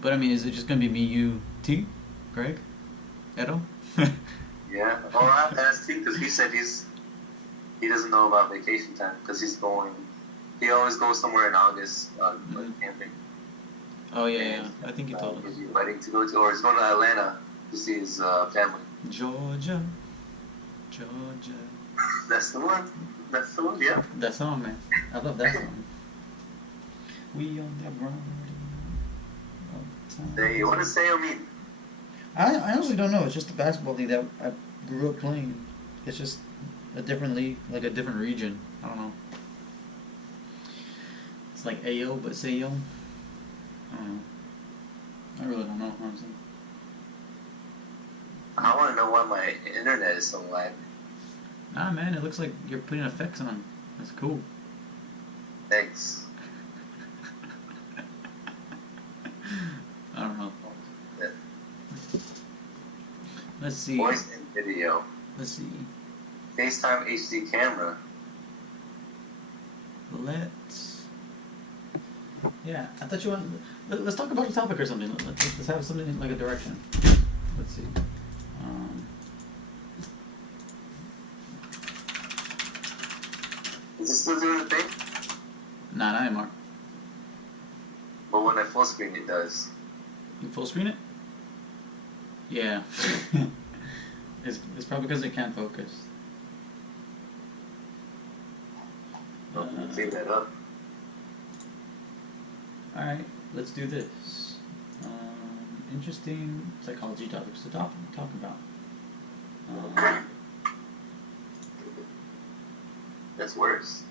But I mean, is it just gonna be me, you, T, Greg, Edo? Yeah. Well, I have to ask T because he said he doesn't know about vacation time because he's going. He always goes somewhere in August, like camping. Oh yeah. I think you told us. He's inviting to go to, or he's going to Atlanta to see his family. Georgia. That's the one. That's the one. Yeah. That song, man. I love that song. We on that road. Hey, you want to say or me? I honestly don't know. It's just a basketball league that I grew up playing. It's just a different league, like a different region. I don't know. It's like Ayo, but say yo. I don't know. I really don't know, honestly. I want to know why my internet is so lag. Nah, man, it looks like you're putting effects on. That's cool. Thanks. I don't know. Yeah. Let's see. Voice and video. Let's see. FaceTime HD camera. Let's. Yeah, I thought you wanted. Let's talk about a topic or something. Let's have something like a direction. Let's see. Is it still doing the thing? Nah, not anymore. But when I full screen, it does. You full screen it? Yeah. It's probably because it can't focus. Clean that up. Alright, let's do this. Interesting psychology topics to talk about. That's worse.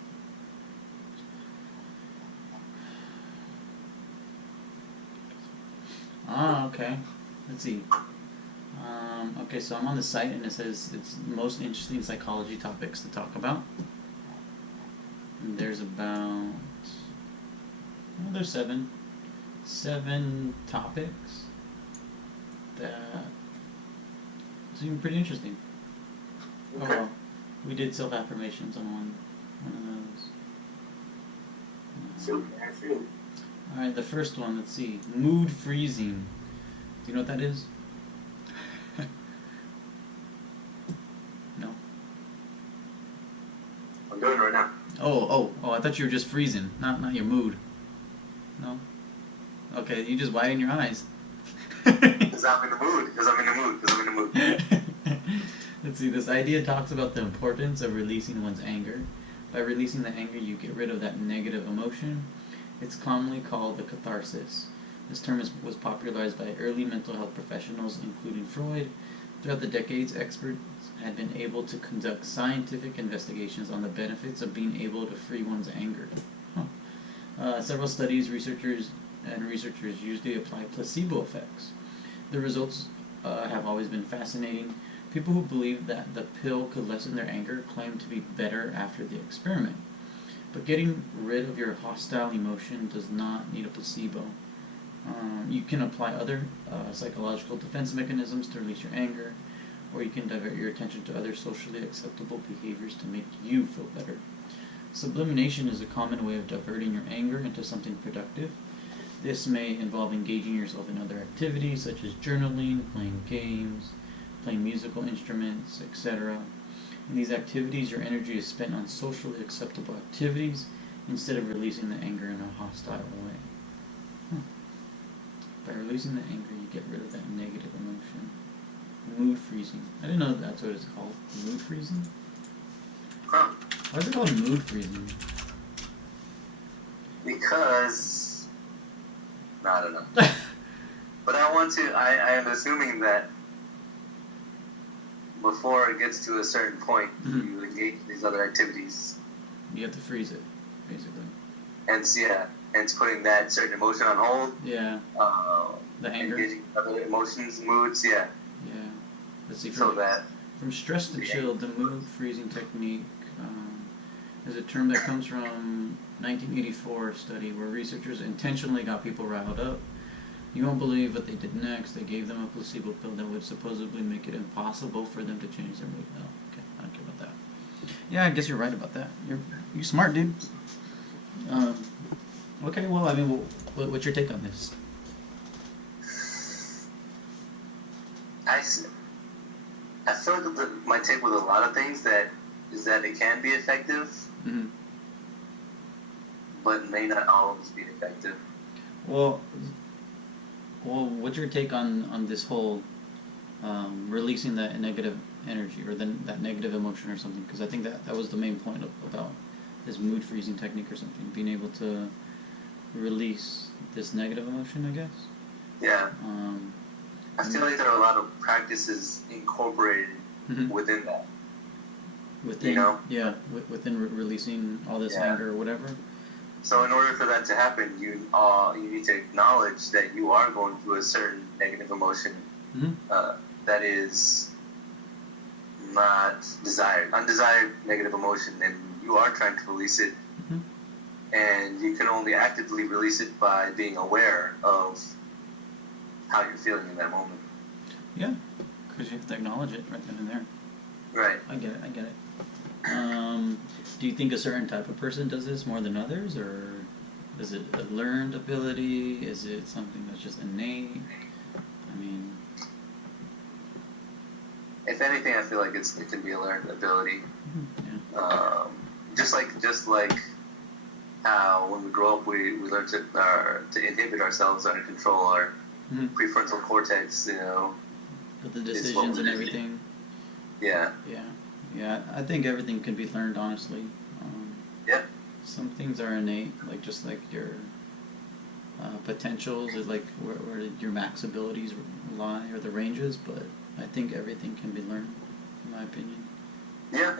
Okay. Let's see. Okay, so I'm on the site and it says it's most interesting psychology topics to talk about. And there's about, well, there's seven topics that seem pretty interesting. Okay. Oh well, we did self-affirmations on one of those. Alright, the first one, let's see. Mood freezing. Do you know what that is? No? I'm doing it right now. Oh, I thought you were just freezing, not your mood. No? Okay, you just widen your eyes. Because I'm in the mood. Let's see, this idea talks about the importance of releasing one's anger. By releasing the anger, you get rid of that negative emotion. It's commonly called the catharsis. This term was popularized by early mental health professionals, including Freud. Throughout the decades, experts had been able to conduct scientific investigations on the benefits of being able to free one's anger. Several studies, researchers usually apply placebo effects. The results have always been fascinating. People who believe that the pill could lessen their anger claim to be better after the experiment. But getting rid of your hostile emotion does not need a placebo. You can apply other psychological defense mechanisms to release your anger, or you can divert your attention to other socially acceptable behaviors to make you feel better. Sublimation is a common way of diverting your anger into something productive. This may involve engaging yourself in other activities such as journaling, playing games, playing musical instruments, etc. In these activities, your energy is spent on socially acceptable activities instead of releasing the anger in a hostile way. By releasing the anger, you get rid of that negative emotion. Mood freezing. I didn't know that's what it's called. Mood freezing? Huh. Why is it called mood freezing? Because I don't know. But I am assuming that before it gets to a certain point, you engage in these other activities. You have to freeze it, basically. And it's putting that certain emotion on hold. Yeah. The anger. Engaging other emotions, moods, yeah. Yeah. Let's see. From stress to chill, the mood freezing technique is a term that comes from 1984 study where researchers intentionally got people riled up. You won't believe what they did next. They gave them a placebo pill that would supposedly make it impossible for them to change their mood. Oh, okay, I don't care about that. Yeah, I guess you're right about that. You're smart, dude. Okay, well, I mean, what's your take on this? I, s- I feel like my take with a lot of things that is that it can be effective, Mm-hmm. but may not always be effective. Well, what's your take on this whole releasing that negative energy or then that negative emotion or something? Because I think that was the main point about this mood freezing technique or something, being able to release this negative emotion, I guess. Yeah. Um, I feel like there are a lot of practices incorporated mhm. within that. Within, You know? yeah, within releasing all this Yeah. anger or whatever. So in order for that to happen, you need to acknowledge that you are going through a certain negative emotion Mm-hmm. that is not desired, undesired negative emotion, and you are trying to release it. Mm-hmm. And you can only actively release it by being aware of how you're feeling in that moment. Yeah, because you have to acknowledge it right then and there. Right. I get it. Do you think a certain type of person does this more than others, or is it a learned ability? Is it something that's just innate? I mean, If anything, I feel like it can be a learned ability. yeah. Just like how when we grow up, we learn to inhibit ourselves or to control our Mm-hmm. prefrontal cortex. You know. But the It's decisions what and we- everything. Yeah. Yeah. I think everything can be learned, honestly. Yeah. Some things are innate, like just like your potentials, or like where your max abilities lie, or the ranges. But I think everything can be learned, in my opinion. Yeah.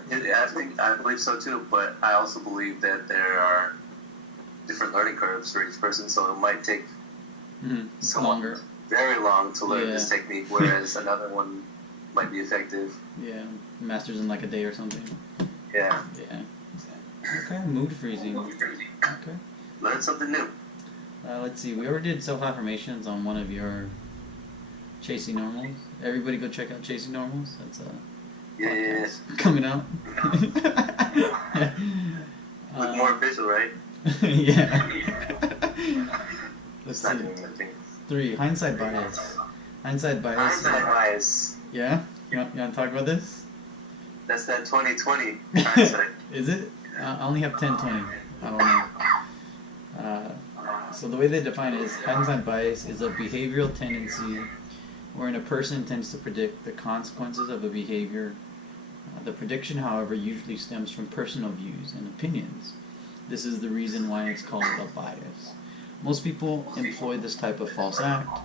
I believe so too. But I also believe that there are different learning curves for each person, so it might take Mm-hmm. someone Longer. very long to learn this Yeah. technique, whereas another one might be effective. Yeah, masters in like a day or something. Yeah. Yeah. Okay, mood freezing. Okay. Learn something new. Let's see. We already did self-affirmations on one of your Chasing Normals. Everybody go check out Chasing Normals. That's Yeah. podcast coming out. Look more official, right? Yeah. Let's It's not see. doing anything. 3. Hindsight bias. Hindsight bias. Hindsight bias. Yeah? You want to talk about this? That's that 2020 hindsight. Is it? I only have 10/20. I don't know. So the way they define it is hindsight bias is a behavioral tendency wherein a person tends to predict the consequences of a behavior. The prediction, however, usually stems from personal views and opinions. This is the reason why it's called a bias. Most people employ this type of false act.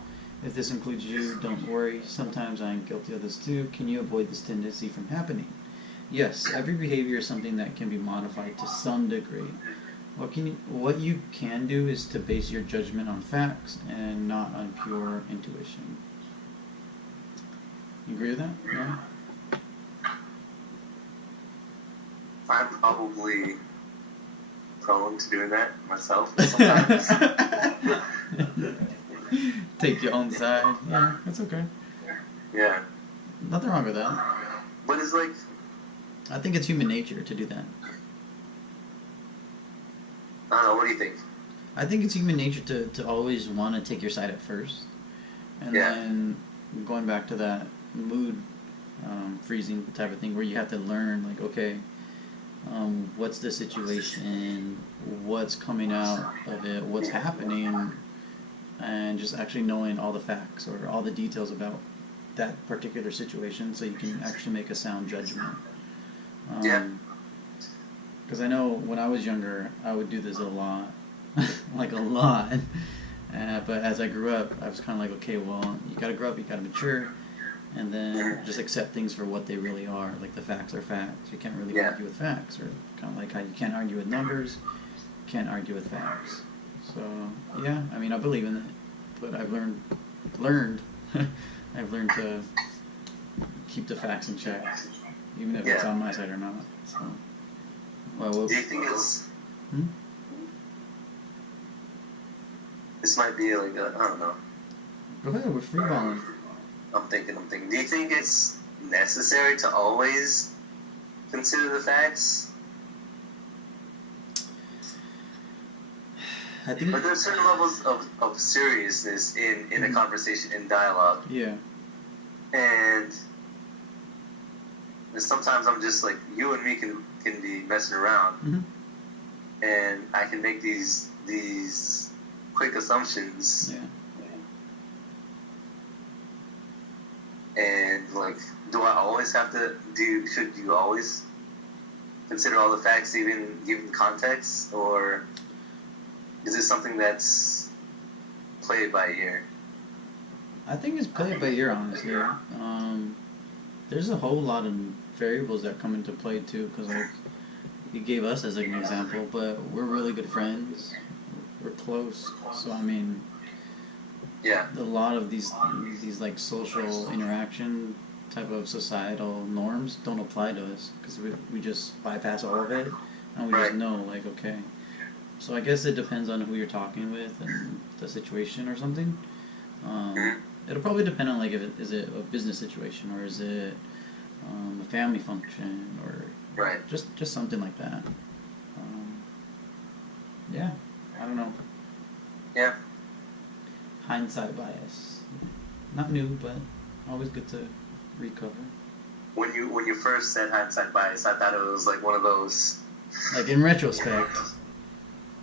If this includes you, don't worry. Sometimes I am guilty of this too. Can you avoid this tendency from happening? Yes, every behavior is something that can be modified to some degree. What you can do is to base your judgment on facts and not on pure intuition. You agree with that? No? I'm probably prone to doing that myself sometimes. Take your own side. Yeah, that's okay. Yeah. Nothing wrong with that. But it's like, I think it's human nature to do that. I don't know, what do you think? I think it's human nature to always want to take your side at first. And Yeah. then going back to that mood freezing type of thing where you have to learn, like, okay, what's the situation, what's coming out of it, what's happening, and just actually knowing all the facts or all the details about that particular situation so you can actually make a sound judgment. Yeah. Because I know when I was younger, I would do this a lot. Like a lot. But as I grew up, I was kind of like, okay, well, you gotta grow up, you gotta mature, and then just accept things for what they really are. Like the facts are facts. You can't really argue with facts, or kind of like how you can't argue with numbers, you can't argue with facts. So yeah, I mean, I believe in it, but I've learned, I've learned to keep the facts in check, even if it's on my side or not. So, well, Do you think it's... Hmm? This might be like a, I don't know. Go ahead, we're freeballing. I'm thinking. Do you think it's necessary to always consider the facts? I think. But there's certain levels of seriousness in a conversation, in dialogue. Yeah. And sometimes I'm just like, you and me can be messing around, Mm-hmm. and I can make these quick assumptions. Yeah. And like, do I always have to should you always consider all the facts, even given context, or is it something that's played by ear? I think it's played by ear, honestly. There's a whole lot of variables that come into play too, because like you gave us as like an example, but we're really good friends. We're close, so I mean, Yeah. a lot of these like social interaction type of societal norms don't apply to us because we just bypass all of it and we just Right. know like okay. So I guess it depends on who you're talking with and the situation or something. Mhm. It'll probably depend on like if is it a business situation or is it a family function or Right. just something like that. Yeah, I don't know. Yeah. Hindsight bias, not new, but always good to recover. When you first said hindsight bias, I thought it was like one of those, Like in retrospect.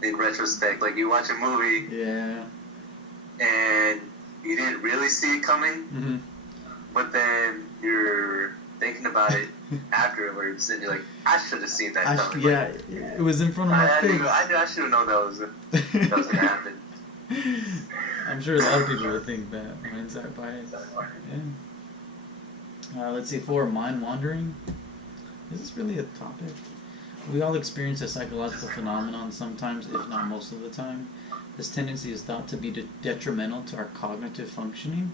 in retrospect, like you watch a movie Yeah. and you didn't really see it coming, Mm-hmm. but then you're thinking about it afterwards, and you're like, I should have seen that coming. Yeah, it was in front of my I face. knew I should have known that was gonna happen. I'm sure a lot of people would think that hindsight bias. Yeah. Let's see. 4, mind wandering. Is this really a topic? We all experience a psychological phenomenon sometimes, if not most of the time. This tendency is thought to be detrimental to our cognitive functioning.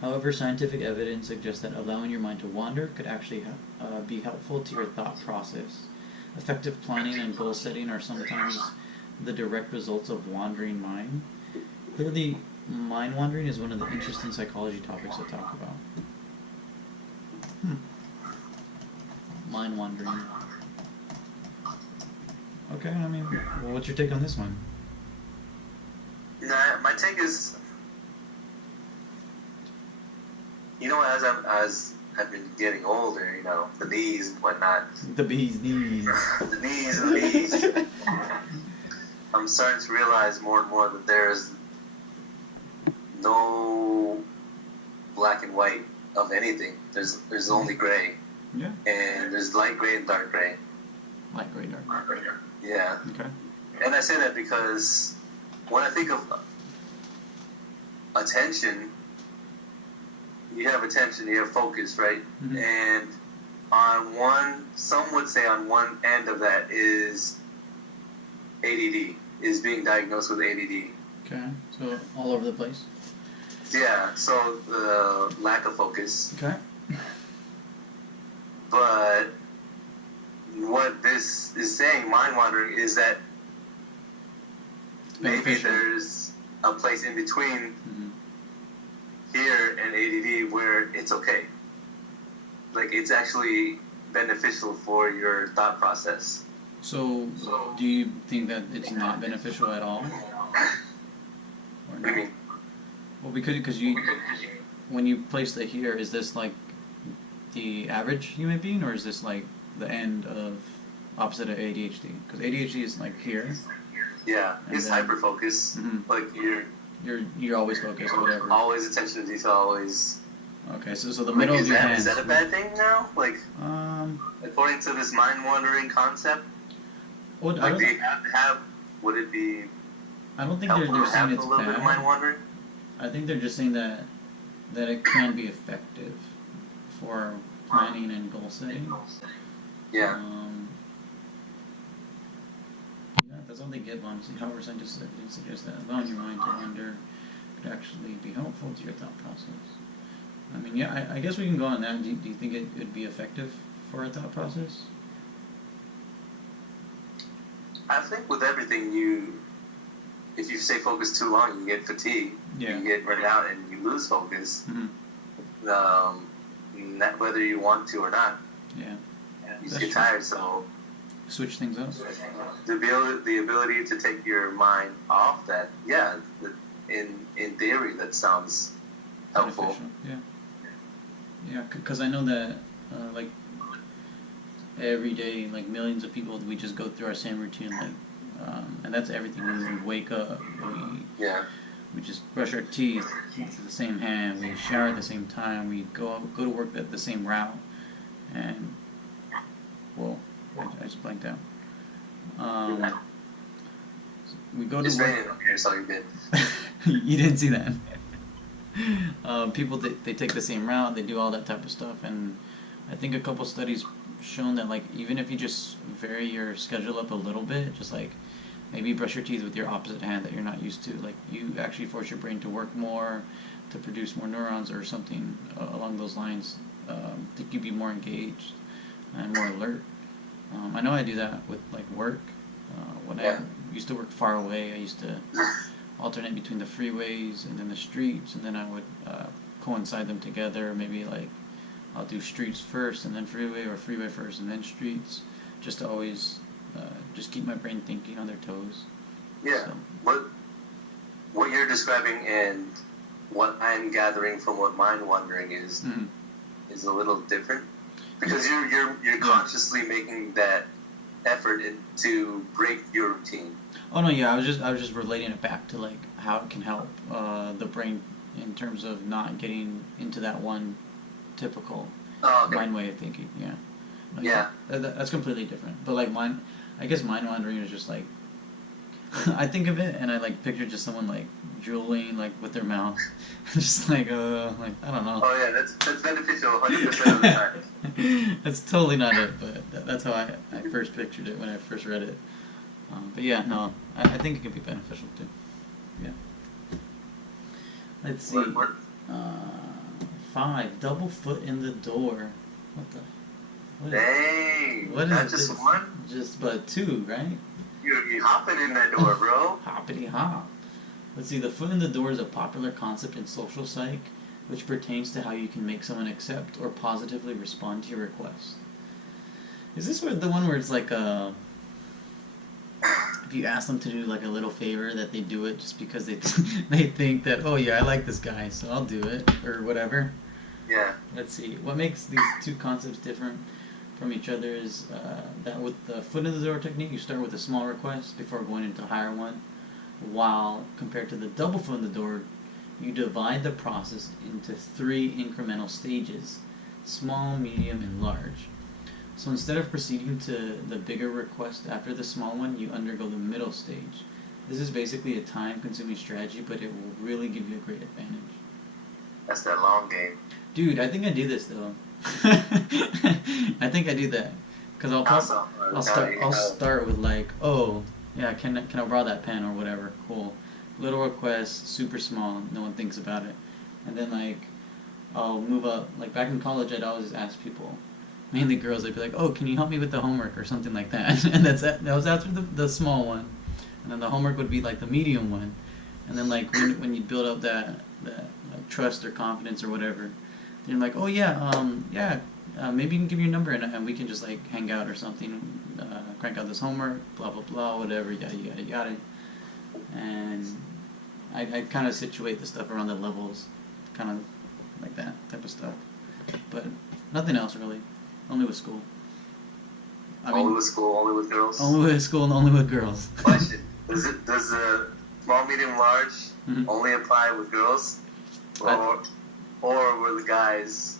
However, scientific evidence suggests that allowing your mind to wander could actually be helpful to your thought process. Effective planning and goal setting are sometimes the direct results of wandering mind. Clearly, mind wandering is one of the interesting psychology topics to talk about. Mind wandering. Okay, I mean, well, what's your take on this one? Nah, my take is, as I've been getting older, the knees and whatnot, The bee's knees. the knees, I'm starting to realize more and more that there's no black and white of anything. There's only gray, Yeah. and there's light gray and dark gray. Light gray, dark gray. Yeah. Okay. And I say that because when I think of attention, you have attention, you have focus, right? Mm-hmm. And some would say on one end of that is ADD, is being diagnosed with ADD. Okay, so all over the place. Yeah, so the lack of focus. Okay. But what this is saying, mind wandering, is that maybe beneficial. there's a place in between Mm-hmm. here and ADD where it's okay. Like, it's actually beneficial for your thought process. So, do you think that it's not beneficial at all? Or What do you mean? Well, because when you place the here, is this like the average human being, or is this like the end of opposite of ADHD? Because ADHD is like here. Yeah, And it's then- hyper-focus. Mhm. Like, You're always focused, or whatever. always attention to detail, always... Okay, so the middle Like, of your hand. is that a bad thing now? Like, according to this mind-wandering concept, Well, I like, do don't, you have to have... Would it be I don't think they're helpful to saying have it's a little bit of bad. mind-wandering? I think they're just saying that it can be effective for planning and goal setting. Yeah. Yeah, that's all they give on. However, scientists suggest that allowing your mind to wander could actually be helpful to your thought process. I mean, yeah, I guess we can go on that. Do you think it would be effective for a thought process? I think with everything, if you stay focused too long, you get fatigued, Yeah. you get burned out, and you lose focus. Mm-hmm. Whether you want to or not, Yeah. you That's just get true. tired. So Switch things up. the ability to take your mind off that, yeah, in theory, that sounds helpful. Beneficial. Yeah. Yeah, because I know that like every day, like millions of people, we just go through our same routine, like, and that's everything. We wake up, Yeah. we just brush our teeth with the same hand, we shower at the same time, we go to work at the same route, and whoa, I just blanked out. Um, we go It's to work. raining up here, so you're good. You didn't see that. People they take the same route, they do all that type of stuff, and I think a couple studies shown that like even if you just vary your schedule up a little bit, just like maybe brush your teeth with your opposite hand that you're not used to, like you actually force your brain to work more, to produce more neurons or something along those lines, to keep you more engaged and more alert. I know I do that with like work. When I used to work far away, I used to alternate between the freeways and then the streets, and then I would coincide them together. Maybe like I'll do streets first and then freeway, or freeway first and then streets, just to always just keep my brain thinking on their toes. Yeah. So, What you're describing and what I'm gathering from what mind wandering is is a little different, because you're consciously making that effort to break your routine. Oh no, yeah, I was just relating it back to like how it can help the brain in terms of not getting into that one typical mind way of thinking. Yeah. Like, Yeah. That's completely different. But like I guess mind wandering is just like I think of it and I like picture just someone like drooling like with their mouth, just like I don't know. Oh yeah, that's beneficial 100% of the time. That's totally not it, but that's how I first pictured it when I first read it. But yeah, no, I think it could be beneficial too. Yeah. Let's see. 5, double foot in the door. What the? Dang, What not is just this? one. Just but 2, right? You're hopping in that door, bro. Hoppity hop. Let's see. The foot in the door is a popular concept in social psych, which pertains to how you can make someone accept or positively respond to your request. Is this the one where it's like if you ask them to do like a little favor, that they do it just because they they think that, oh yeah, I like this guy, so I'll do it, or whatever? Yeah. Let's see. What makes these two concepts different from each other is that with the foot in the door technique, you start with a small request before going into a higher one, while compared to the double foot in the door, you divide the process into 3 incremental stages: small, medium, and large. So instead of proceeding to the bigger request after the small one, you undergo the middle stage. This is basically a time-consuming strategy, but it will really give you a great advantage. That's that long game. Dude, I think I do this though. I think I do that because I'll start with like, oh yeah, can I borrow that pen or whatever? Cool. Little request, super small, no one thinks about it, and then like I'll move up. Like back in college, I'd always ask people, mainly girls. They'd be like, oh, can you help me with the homework or something like that? And that was after the small one, and then the homework would be like the medium one, and then like when you build up that like trust or confidence or whatever. They're like, oh yeah, maybe you can give me your number and we can just like hang out or something, crank out this homework, blah blah blah, whatever, yada yada yada. And I kind of situate the stuff around the levels, kind of like that type of stuff. But nothing else really, only with school. Only with school, only with girls? Only with school and only with girls. Question, does the small, medium, large only apply with girls? Or were the guys,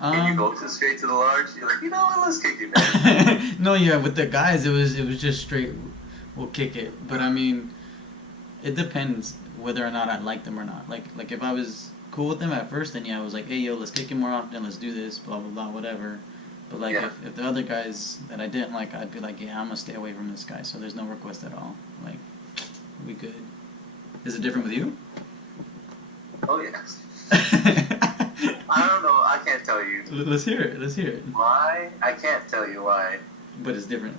can you go straight to the large? You're like, you know what, let's kick it, man. No, yeah, with the guys, it was just straight, we'll kick it. But I mean, it depends whether or not I like them or not. Like if I was cool with them at first, then yeah, I was like, hey, yo, let's kick it more often, let's do this, blah, blah, blah, whatever. But like, if the other guys that I didn't like, I'd be like, yeah, I'm gonna stay away from this guy, so there's no request at all. Like, we good. Is it different with you? Oh, yeah. I don't know. I can't tell you. Let's hear it. Why? I can't tell you why. But it's different.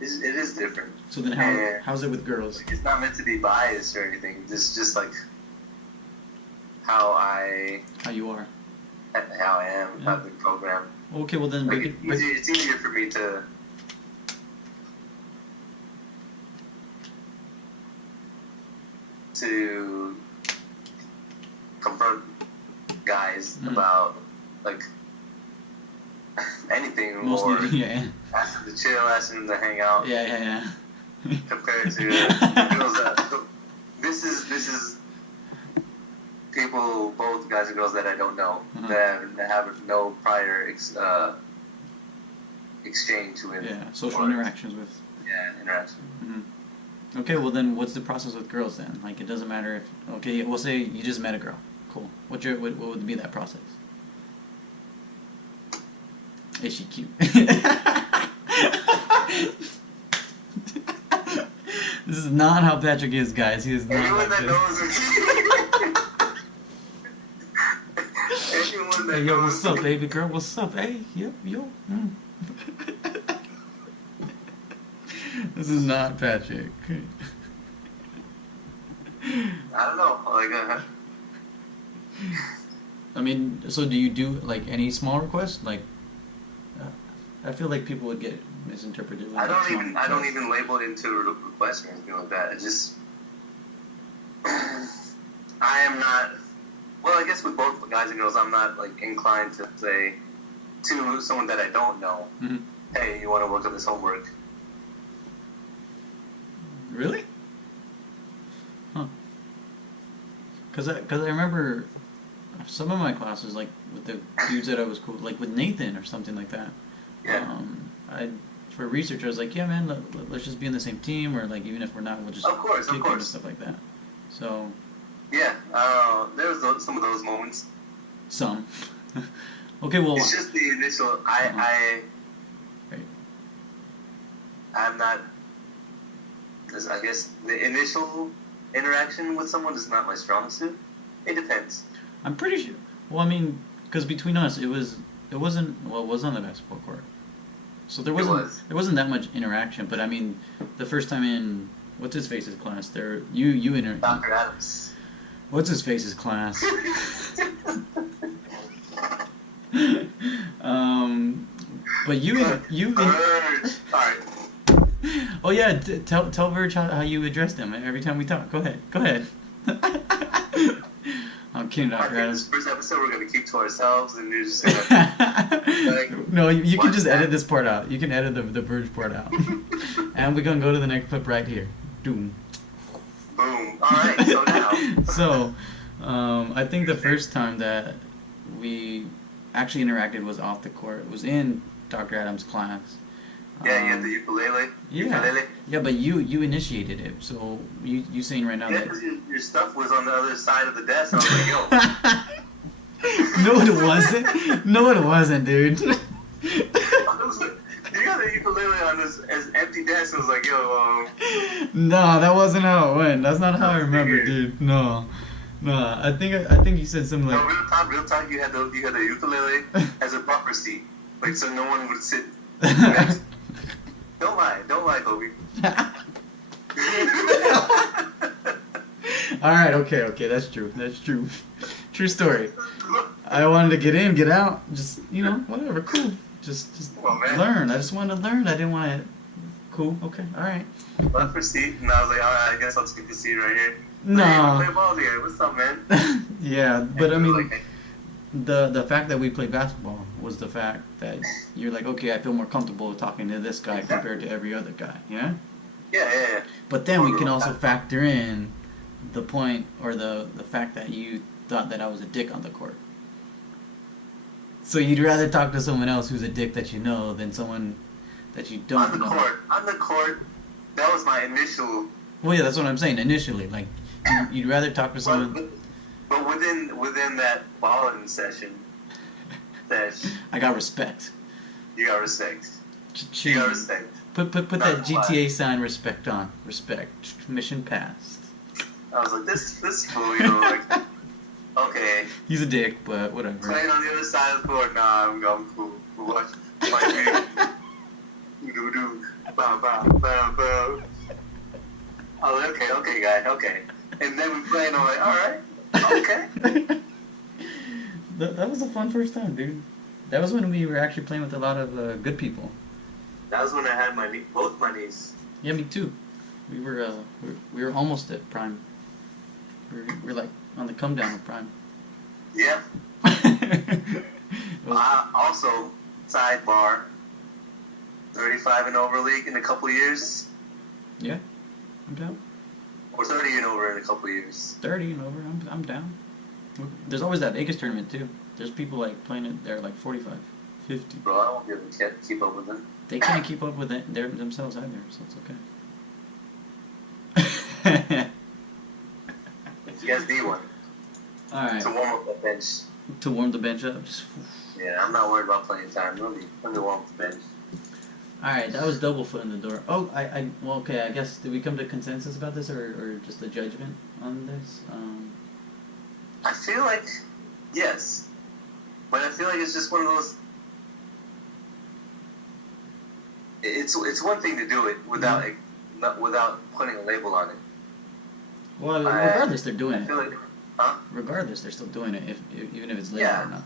It is different. So then how's it with girls? It's not meant to be biased or anything. It's just like how you are. How I am. How I've been programmed. Okay, well then it's easier for me to confront guys Mm. about like anything, Mostly, or yeah, ask them to chill, ask them to hang out, yeah. compared to girls that. This is people, both guys and girls that I don't know, Uh-huh. that have no prior exchange with. Yeah, social or, interactions with. Yeah, interaction. Mm-hmm. Okay, well then, what's the process with girls then? Like, it doesn't matter if. Okay, we'll say you just met a girl. Cool. What would be that process? Is she cute? This is not how Patrick is, guys. He is not Anyone like that this. knows. Anyone that Hey, yo, knows. what's up, baby girl? What's up? Hey, yo. Mm. This is not Patrick. I don't know. Like, I mean, so do you do like any small requests? Like, I feel like people would get misinterpreted. With I like, small don't requests. even label it into a request or anything like that. It's just I am not. Well, I guess with both guys and girls, I'm not like inclined to say to someone that I don't know, Mhm. "Hey, you want to work on this homework?" Really? Huh. Cause I remember some of my classes, like with the dudes that I was cool, like with Nathan or something like that. Yeah. For research, I was like, yeah, man, let's just be in the same team, or like even if we're not, we'll just Of course, of kick it and course. stuff like that. So Yeah. There's some of those moments. some. Okay, well. It's just the initial. Right. I'm not. I guess the initial interaction with someone is not my strong suit. It depends. I'm pretty sure. Well, I mean, because between us, it wasn't. Well, it was on the basketball court, so there wasn't that much interaction. But I mean, the first time in what's his face's class, Dr. Adams. What's his face's class? But you. Verge. Sorry. Oh yeah, tell Verge how you addressed him every time we talk. Go ahead. I'm kidding, I Dr. think Adams. this first episode we're gonna keep to ourselves, and you're just gonna. No, you can What? just edit this part out. You can edit the Verge part out. And we're gonna go to the next clip right here. Doom. Boom. All right. So now. So, I think the first time that we actually interacted was off the court. It was in Dr. Adams' class. Yeah, you had the ukulele. Yeah. Ukulele. Yeah, but you initiated it. So you saying right now Yeah, that. because your stuff was on the other side of the desk. I was like, yo. No, it wasn't. No, it wasn't, dude. You got the ukulele on this as empty desk. I was like, yo. No, that wasn't how it went. That's not how I That's remember, weird. dude. No. I think you said something No, like. real talk. You had the ukulele as a buffer seat, like so no one would sit next. Don't lie, Kobe. All right, okay, that's true. True story. I wanted to get in, get out, just whatever, cool. Just Come on, man. learn. I just wanted to learn. I didn't want to. Cool. Okay. All right. Buffer seat, and I was like, all right, I guess I'll take the seat right here. No. Hey, we play ball here. What's up, man? Yeah, but I And he was mean, like, the fact that we played basketball was the fact that you're like, okay, I feel more comfortable talking to this guy compared to every other guy. Yeah. yeah. But then we can also factor in the point or the fact that you thought that I was a dick on the court. So you'd rather talk to someone else who's a dick that you know than someone that you don't On the know. court, that was my initial. Well, yeah, that's what I'm saying. Initially, like you'd rather talk to someone. But within that balling session, I got respect. you got respect. Cha-ching. You got respect. Put that Not gonna GTA sign respect on. Respect. Mission passed. I was like, this fool, like, okay, He's a dick, but whatever. playing on the other side of the court. Nah, I'm cool. Watch me. Do bow. I was like, okay, guy, okay. And then we played, and I'm like, all right, okay. That was a fun first time, dude. That was when we were actually playing with a lot of good people. That was when I had both my knees. Yeah, me too. We were almost at prime. We were like on the come down of prime. Yeah. Also, sidebar, 35 and over league in a couple years, Yeah, I'm down. or 30 and over in a couple years. 30 and over, I'm down. There's always that Vegas tournament too. There's people like playing it there like 45, 50. Bro, I won't be able to keep up with them. They can't keep up with it themselves either, so it's okay. If you guys need one Alright, to warm up that bench, to warm the bench up. Just, yeah, I'm not worried about playing time. Let me warm up the bench. Alright, that was double foot in the door. Oh, well, okay, I guess, did we come to consensus about this, or just a judgment on this? I feel like, yes, but I feel like it's just one of those. It's one thing to do it without without putting a label on it. Well, regardless, they're doing I it. feel like, huh? Regardless, they're still doing it, even if it's labeled Yeah. or not.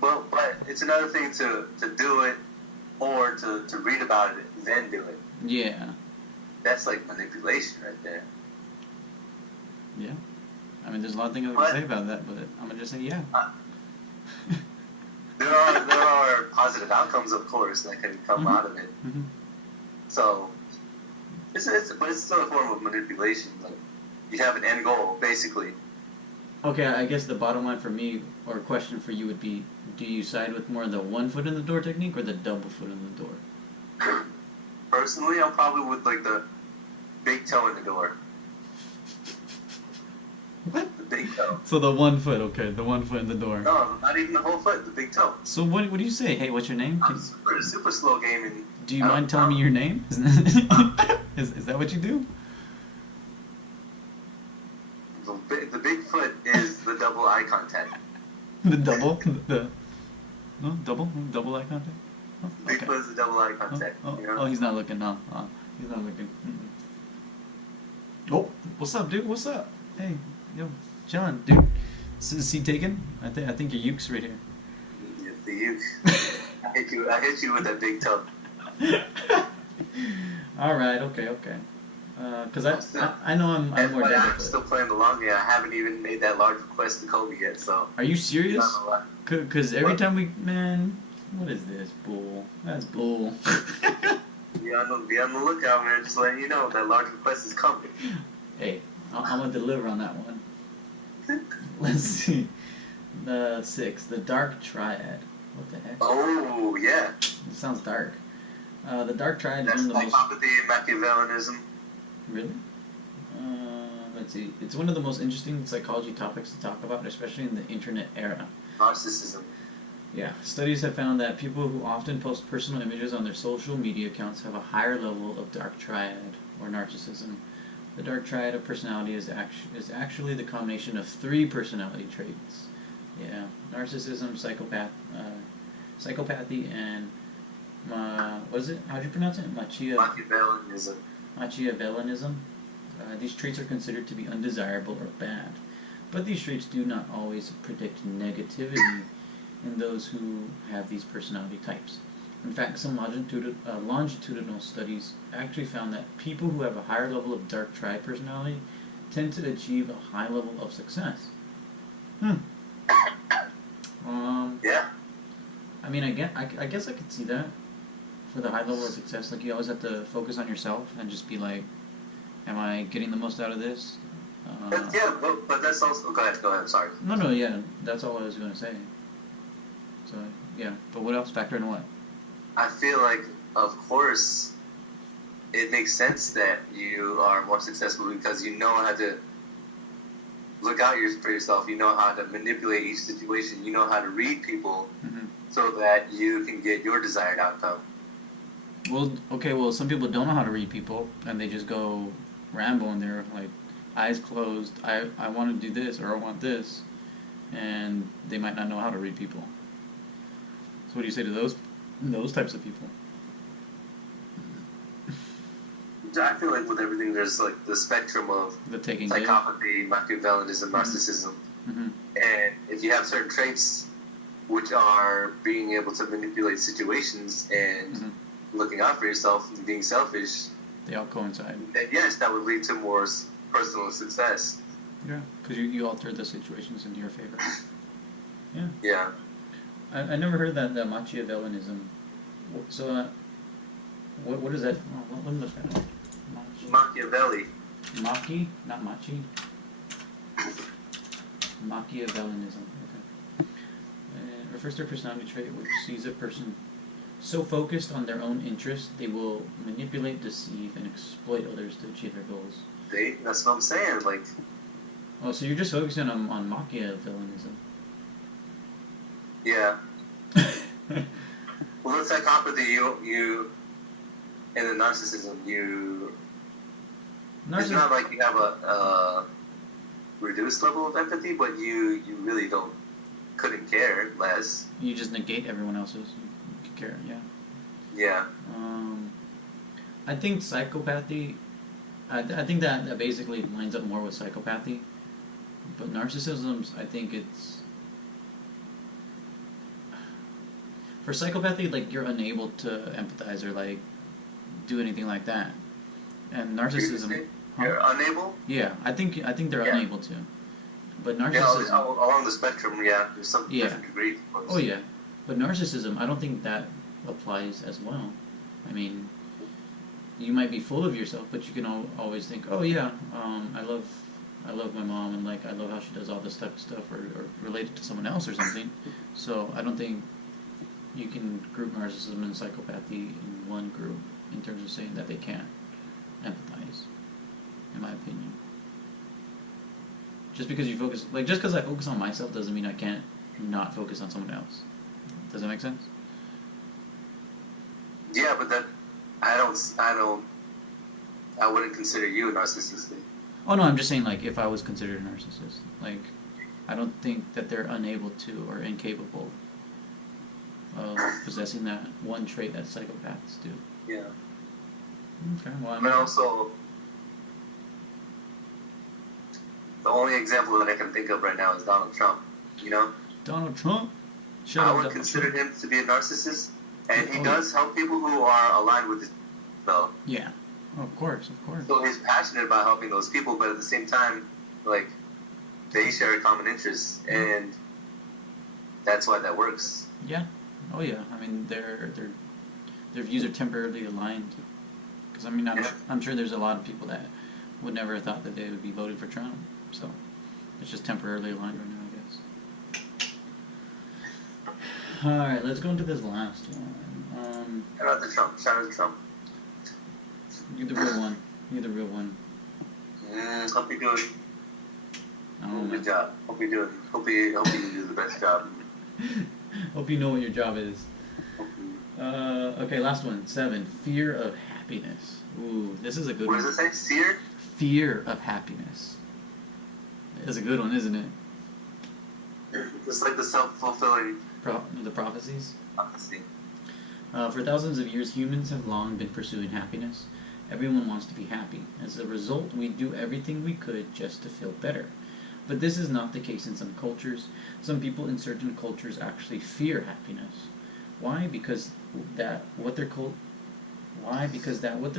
Well, but it's another thing to do it or to read about it and then do it. Yeah, That's like manipulation right there. yeah. I mean, there's a lot of things I But- can say about that, but I'm gonna just say yeah. There are positive outcomes, of course, that can come Mhm. out of it. Mhm. So, but it's still a form of manipulation. Like, you have an end goal, basically. Okay, I guess the bottom line for me, or question for you would be, do you side with more the 1 foot in the door technique or the double foot in the door? Personally, I'm probably with like the big toe in the door. What? The big toe. So the 1 foot, okay, the 1 foot in the door. No, not even the whole foot. The big toe. So what do you say? Hey, what's your name? I'm super slow gaming. Do you mind telling me your name? is that what you do? The big foot is the double eye contact. The double? No, double eye contact? Oh, Big okay. foot is the double eye contact. Oh, You know? oh, he's not looking, no. He's not looking. Oh, what's up, dude? What's up? Hey, yo, chillin', dude. Is he taken? I think your uke's right here. The uke. I hit you with that big toe. All right, okay. Cause I know I'm And more but double I'm foot. still playing the long game. I haven't even made that large request to Kobe yet, so. Are you serious? Not gonna lie. Cause every What? time man, what is this bull? That's bull. Be on the lookout, man. Just letting you know that large request is coming. Hey, I'm gonna deliver on that one. Let's see. The 6, the Dark Triad. What the heck? Oh, yeah. It sounds dark. The Dark Triad is That's one of the most. psychopathy and Machiavellianism. Really? Let's see. It's one of the most interesting psychology topics to talk about, especially in the internet era. Narcissism. Yeah, studies have found that people who often post personal images on their social media accounts have a higher level of dark triad or narcissism. The dark triad of personality is actually the combination of 3 personality traits. Yeah, narcissism, psychopathy, and what is it? How'd you pronounce it? Machiavellianism. Machiavellianism. These traits are considered to be undesirable or bad, but these traits do not always predict negativity in those who have these personality types. In fact, some longitudinal studies actually found that people who have a higher level of dark triad personality tend to achieve a high level of success. Yeah. I mean, I guess I could see that for the high level of success. Like, you always have to focus on yourself and just be like, am I getting the most out of this? Yeah, but that's also. Go ahead. Sorry. No, yeah, that's all I was going to say. So, yeah, but what else? Factor in what? I feel like, of course, it makes sense that you are more successful because you know how to look out for yourself. You know how to manipulate each situation. You know how to read people so that you can get your desired outcome. Well, okay, some people don't know how to read people, and they just go Rambo, and they're like, eyes closed, I want to do this, or I want this, and they might not know how to read people. So what do you say to those types of people? I feel like with everything, there's like the spectrum of The taking good? psychopathy, Machiavellianism, narcissism. And if you have certain traits which are being able to manipulate situations and looking out for yourself and being selfish, They all coincide. then yes, that would lead to more personal success. Yeah, because you alter the situations in your favor. Yeah. I never heard that Machiavellianism. So, what is that? Oh, let me look that up. Machiavelli. Machi, not Machi. Machiavellianism. Okay. Refers to a personality trait which sees a person so focused on their own interests they will manipulate, deceive, and exploit others to achieve their goals. See, that's what I'm saying. Like, Oh, so you're just focusing on Machiavellianism. yeah. Well, with psychopathy, you, and the narcissism, it's not like you have a reduced level of empathy, but you really couldn't care less. You just negate everyone else's. You care, yeah. Yeah. I think psychopathy. I think that basically lines up more with psychopathy. But narcissism's, I think it's for psychopathy. Like you're unable to empathize or like do anything like that. And narcissism. You're unable. Yeah, I think they're Yeah. unable to. But Yeah, narcissism. along the spectrum, yeah, there's some Yeah. different degrees. Of course. Oh yeah, but narcissism, I don't think that applies as well. I mean, you might be full of yourself, but you can always think, oh yeah, I love my mom, and like I love how she does all this type of stuff, or related to someone else or something. So I don't think you can group narcissism and psychopathy in one group in terms of saying that they can't empathize, in my opinion. Just because just because I focus on myself doesn't mean I can't not focus on someone else. Does that make sense? Yeah, but that I wouldn't consider you narcissistic. Oh no, I'm just saying like if I was considered a narcissist, like I don't think that they're unable to or incapable of possessing that one trait that psychopaths do. Yeah. Okay, well, I mean, also, the only example that I can think of right now is Donald Trump. You know, Donald Trump. I would consider him to be a narcissist, and he does help people who are aligned with his though. Yeah, of course, of course. So he's passionate about helping those people, but at the same time, like, they share a common interest, and that's why that works. Yeah. Oh yeah. I mean, their views are temporarily aligned. Because I mean, I'm sure there's a lot of people that would never have thought that they would be voted for Trump. So it's just temporarily aligned right now, I guess. All right, let's go into this last one. How about the Trump? Shout out to Trump. You're the real one. You're the real one. Hope you're doing I don't know. good job. Hope you do the best job. Hope you know what your job is. Okay, last one. 7. Fear of happiness. Ooh, this is a good What one. does it say? Seer? Fear of happiness. It's a good one, isn't it? It's like the self-fulfilling The prophecies. prophecy. For thousands of years, humans have long been pursuing happiness. Everyone wants to be happy. As a result, we do everything we could just to feel better. But this is not the case in some cultures. Some people in certain cultures actually fear happiness. Why? Because what their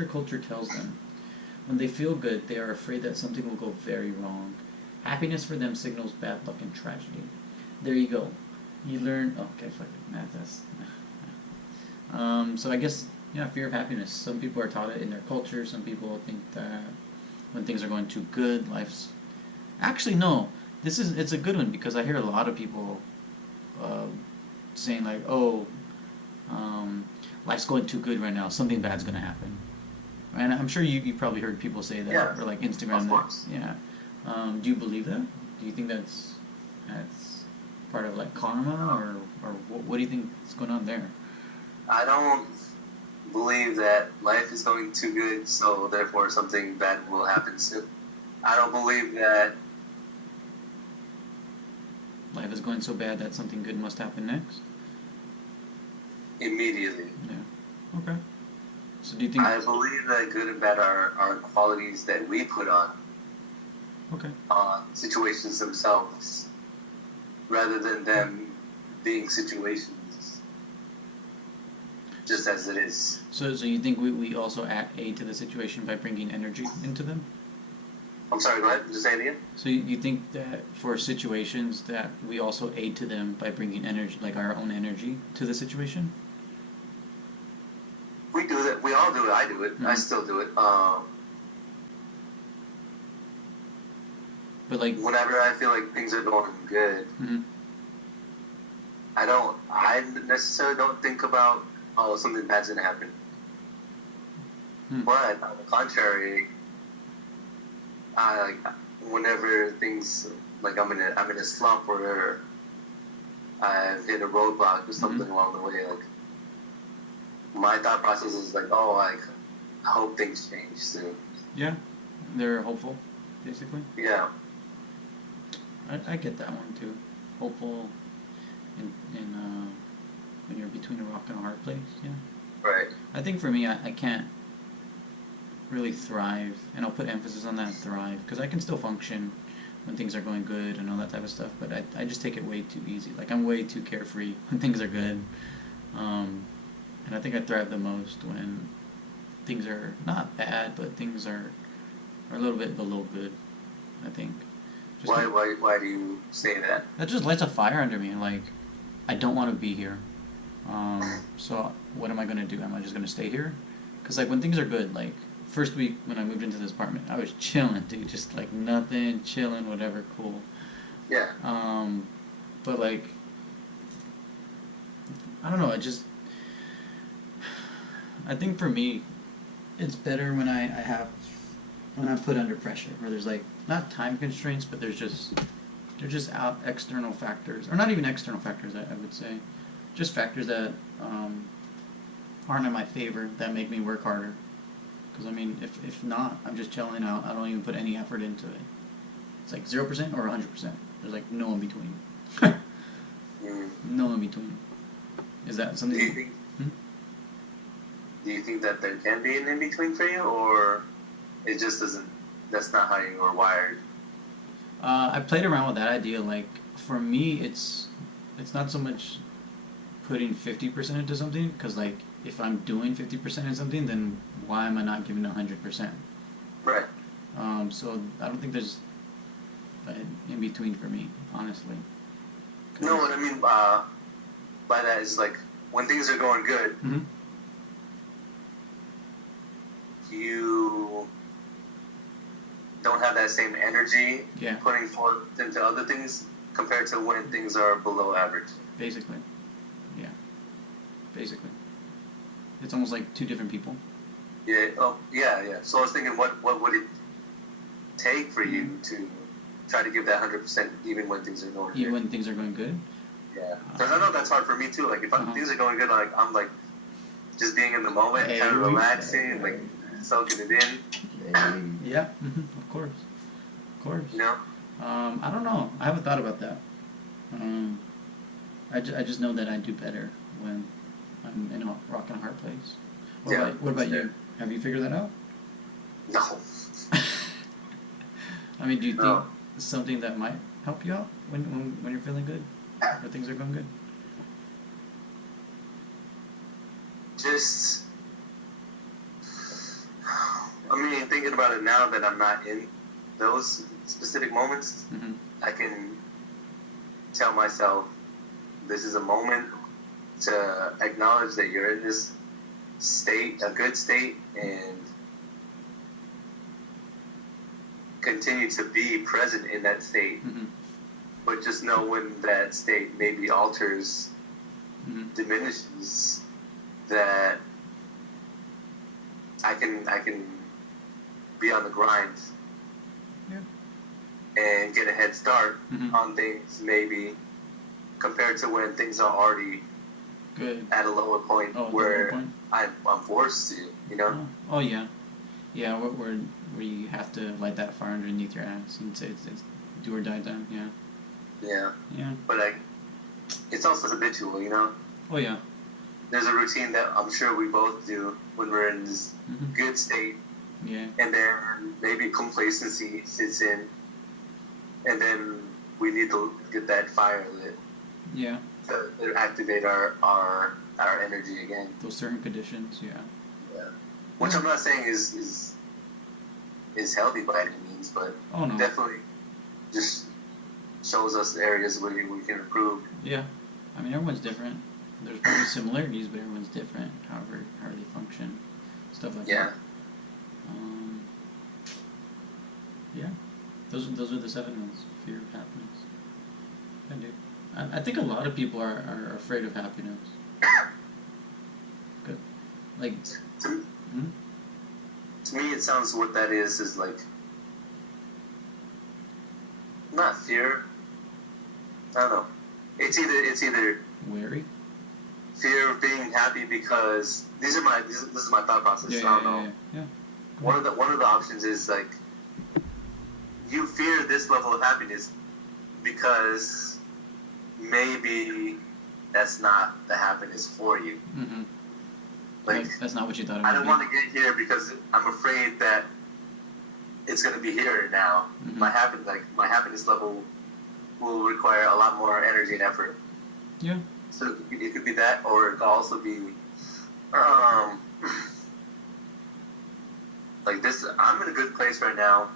culture tells them. When they feel good, they are afraid that something will go very wrong. Happiness for them signals bad luck and tragedy. There you go. You learn. Oh, okay, fuck it, math. So I guess fear of happiness. Some people are taught it in their culture. Some people think that when things are going too good, life's. Actually, no. It's a good one because I hear a lot of people saying like, "Oh, life's going too good right now. Something bad's gonna happen." And I'm sure you probably heard people say that, Yeah, or like Instagram. of course. Yeah. Do you believe that? Do you think that's part of like karma, or what do you think is going on there? I don't believe that life is going too good, so therefore something bad will happen soon. I don't believe that. Life is going so bad that something good must happen next? Immediately. Yeah. Okay. So do you think... I believe that good and bad are qualities that we put on Okay. situations themselves, rather than them being situations just as it is. So you think we also add to the situation by bringing energy into them? I'm sorry. Go ahead. Just say it again. So you think that for situations that we also aid to them by bringing energy, like our own energy, to the situation? We do that. We all do it. I do it. I Mhm. still do it. But like, Whenever I feel like things are going good, mhm. I necessarily don't think about, oh, something bad's gonna happen. Hmm. But on the contrary, whenever things like I'm in a slump where I've hit a roadblock or something along the way, like my thought process is like, oh, I hope things change soon. Yeah, they're hopeful, basically. Yeah. I get that one too. Hopeful in when you're between a rock and a hard place, yeah. Right. I think for me, I can't really thrive, and I'll put emphasis on that, thrive, because I can still function when things are going good and all that type of stuff, but I just take it way too easy. Like, I'm way too carefree when things are good. And I think I thrive the most when things are not bad, but things are a little bit below good, I think. Just Why do you say that? that just lights a fire under me. Like, I don't want to be here. So what am I gonna do? Am I just gonna stay here? Cause like when things are good, like first week when I moved into this apartment, I was chilling, dude, just like nothing, chilling, whatever, cool. Yeah. But like, I don't know. I think for me, it's better when when I'm put under pressure, where there's like not time constraints, but there's just out external factors, or not even external factors. I would say, just factors that aren't in my favor that make me work harder. Because I mean, if not, I'm just chilling out. I don't even put any effort into it. It's like 0% or 100%. There's like no in between. No in between. Is that something? Do you think? Do you think that there can be an in between for you, or it just doesn't? That's not how you are wired. I played around with that idea. Like for me, it's not so much putting 50% into something, because like if I'm doing 50% in something, then why am I not giving 100%? Right. So I don't think there's an in between for me, honestly. No, what I mean by that is like when things are going good, Mm-hmm. you don't have that same energy Yeah. putting forth into other things compared to when things are below average. Basically. Yeah. Basically. It's almost like two different people. Yeah. Oh, yeah. So I was thinking, what would it take for you to try to give that 100% even when things are going Even good? when things are going good. Yeah. Because I know that's hard for me too. Like if things are going good, like I'm like just being in the moment, Hey, kind of relaxing, like soaking it in. Yeah. Of course. Of course. You know. I don't know. I haven't thought about that. I just know that I do better when I'm in a rock and a hard place. What about you? Have you figured that out? No. I mean, do you think No. something that might help you out when you're feeling good, or things are going good? Just, I mean, thinking about it now that I'm not in those specific moments, Mm-hmm. I can tell myself this is a moment to acknowledge that you're in this state, a good state, and continue to be present in that state. Mm-hmm. But just know when that state maybe alters, Mm-hmm. diminishes, that I can be on the grind. Yeah. And get a head start Mm-hmm. on things maybe compared to when things are already Good. at a lower point Oh, at the where lower point? I'm forced to, you know? Oh yeah. Yeah, where you have to light that fire underneath your ass and say it's do or die time. Yeah. Yeah. Yeah. But it's also habitual, you know? Oh yeah. There's a routine that I'm sure we both do when we're in this Mm-hmm. good state, Yeah. and then maybe complacency sits in, and then we need to get that fire lit Yeah. to activate our energy again. Those certain conditions. Yeah. Yeah. Which I'm not saying is healthy by any means. things, but Oh no. definitely just shows us areas where we can improve. Yeah. I mean, everyone's different. There's probably similarities, but everyone's different. However, how they function, stuff like Yeah. that. Yeah. Those are the 7 ones. Fear of happiness. I do. I think a lot of people are afraid of happiness. Good. Like. To, Hmm? to me, it sounds what that is like not fear. I don't know. It's either Wary. fear of being happy because this is my thought process. Yeah. I don't know. Yeah. One of the options is like you fear this level of happiness because maybe that's not the happiness for you. Mm-hmm. Like That's not what you thought it I would don't be. want to get here because I'm afraid that it's gonna be here now. Mhm. My happiness level will require a lot more energy and effort. Yeah. So it could be that, or it could also be, like this. I'm in a good place right now.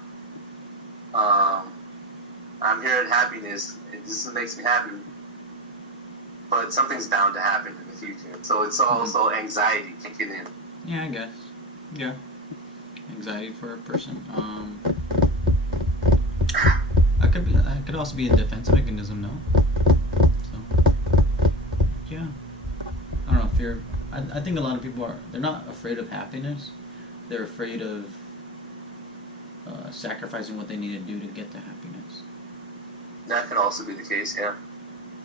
I'm here at happiness. This makes me happy. But something's bound to happen in the future. So it's also anxiety kicking in. Yeah, I guess. Yeah. Anxiety for a person. I could also be a defense mechanism, no? So yeah. I don't know, fear. I think a lot of people they're not afraid of happiness. They're afraid of sacrificing what they need to do to get to happiness. That could also be the case, yeah.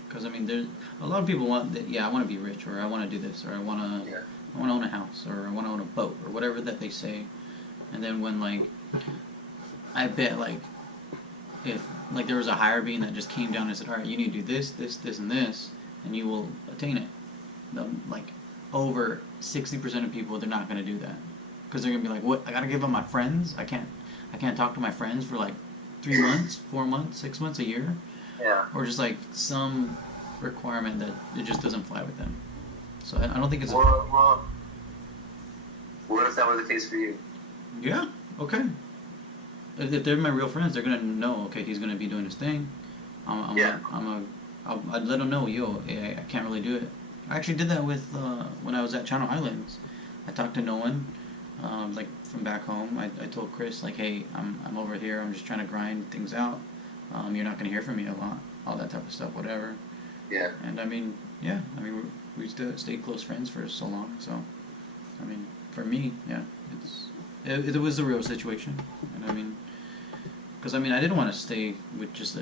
Because I mean, there's a lot of people want that. Yeah, I want to be rich, or I want to do this, or I want to own a house, or I want to own a boat, or whatever that they say. And then when like, I bet like, if like there was a higher being that just came down and said, all right, you need to do this, this, this, and this, and you will attain it. Like over 60% of people, they're not going to do that because they're gonna be like, what? I gotta give up my friends. I can't talk to my friends for like 3 months, 4 months, 6 months, a year. Yeah. Or just like some requirement that it just doesn't fly with them. So I don't think it's Well, what if that were the case for you? Yeah, okay. If they're my real friends, they're gonna know. Okay, he's gonna be doing his thing. I'd let them know. Yo, I can't really do it. I actually did that with when I was at Channel Islands. I talked to no one, like from back home. I told Chris like, hey, I'm over here. I'm just trying to grind things out. You're not gonna hear from me a lot. All that type of stuff, whatever. Yeah. And I mean, yeah. I mean, we still stayed close friends for so long. So, I mean, for me, yeah, it was a real situation. And I mean, because I mean, I didn't want to stay with just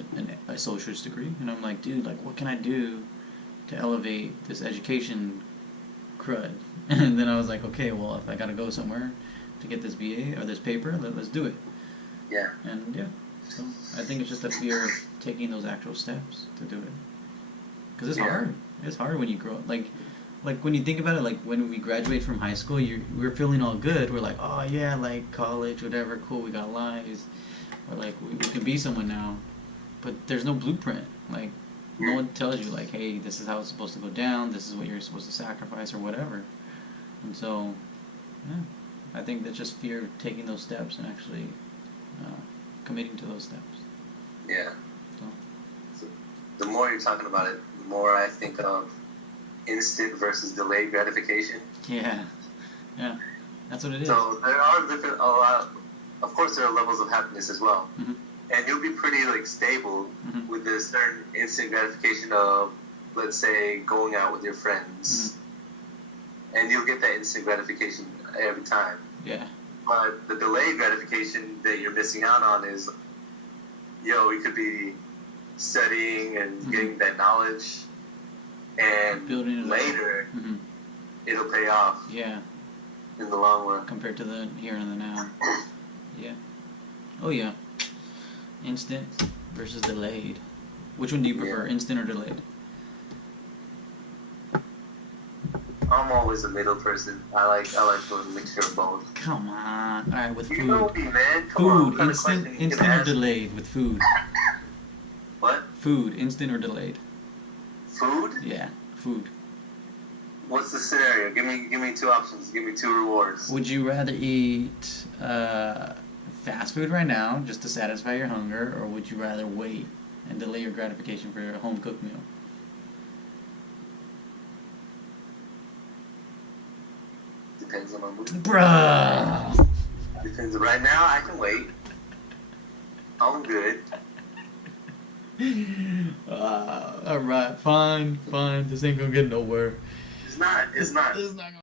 a socialist degree. And I'm like, dude, like, what can I do to elevate this education crud? And then I was like, okay, well, if I gotta go somewhere to get this BA or this paper, let's do it. Yeah. And yeah, so I think it's just a fear of taking those actual steps to do it. Because it's hard. It's hard when you grow up. Like when you think about it, like when we graduate from high school, we're feeling all good. We're like, oh yeah, like college, whatever, cool, we got lives. Or like we can be someone now. But there's no blueprint. Like no one tells you like, hey, this is how it's supposed to go down. This is what you're supposed to sacrifice or whatever. And so, yeah, I think that's just fear of taking those steps and actually committing to those steps. Yeah. So The more you're talking about it, the more I think of instant versus delayed gratification. yeah, that's what it is. So there are of course there are levels of happiness as well. Mm-hmm. And you'll be pretty like stable with a certain instant gratification of, let's say, going out with your friends. And you'll get that instant gratification every time. Yeah. But the delayed gratification that you're missing out on is, you could be studying and getting that knowledge, and Building it later up. it'll pay off Yeah. in the long run. Compared to the here and the now. Yeah. Oh yeah. Instant versus delayed. Which one do you prefer, instant or delayed? I'm always a middle person. I like a mixture of both. Come on. All right, with You food. know me, man. Come on. What Food, kind of question you instant gonna or ask? delayed with food. What? Food, instant or delayed. Food? Yeah, food. What's the scenario? Give me two options. Give me two rewards. Would you rather eat fast food right now just to satisfy your hunger, or would you rather wait and delay your gratification for a home cooked meal? Depends on my mood. Bruh! Depends. Right now, I can wait. I'm good. Alright, fine. This ain't gonna get nowhere. It's not. It's not gonna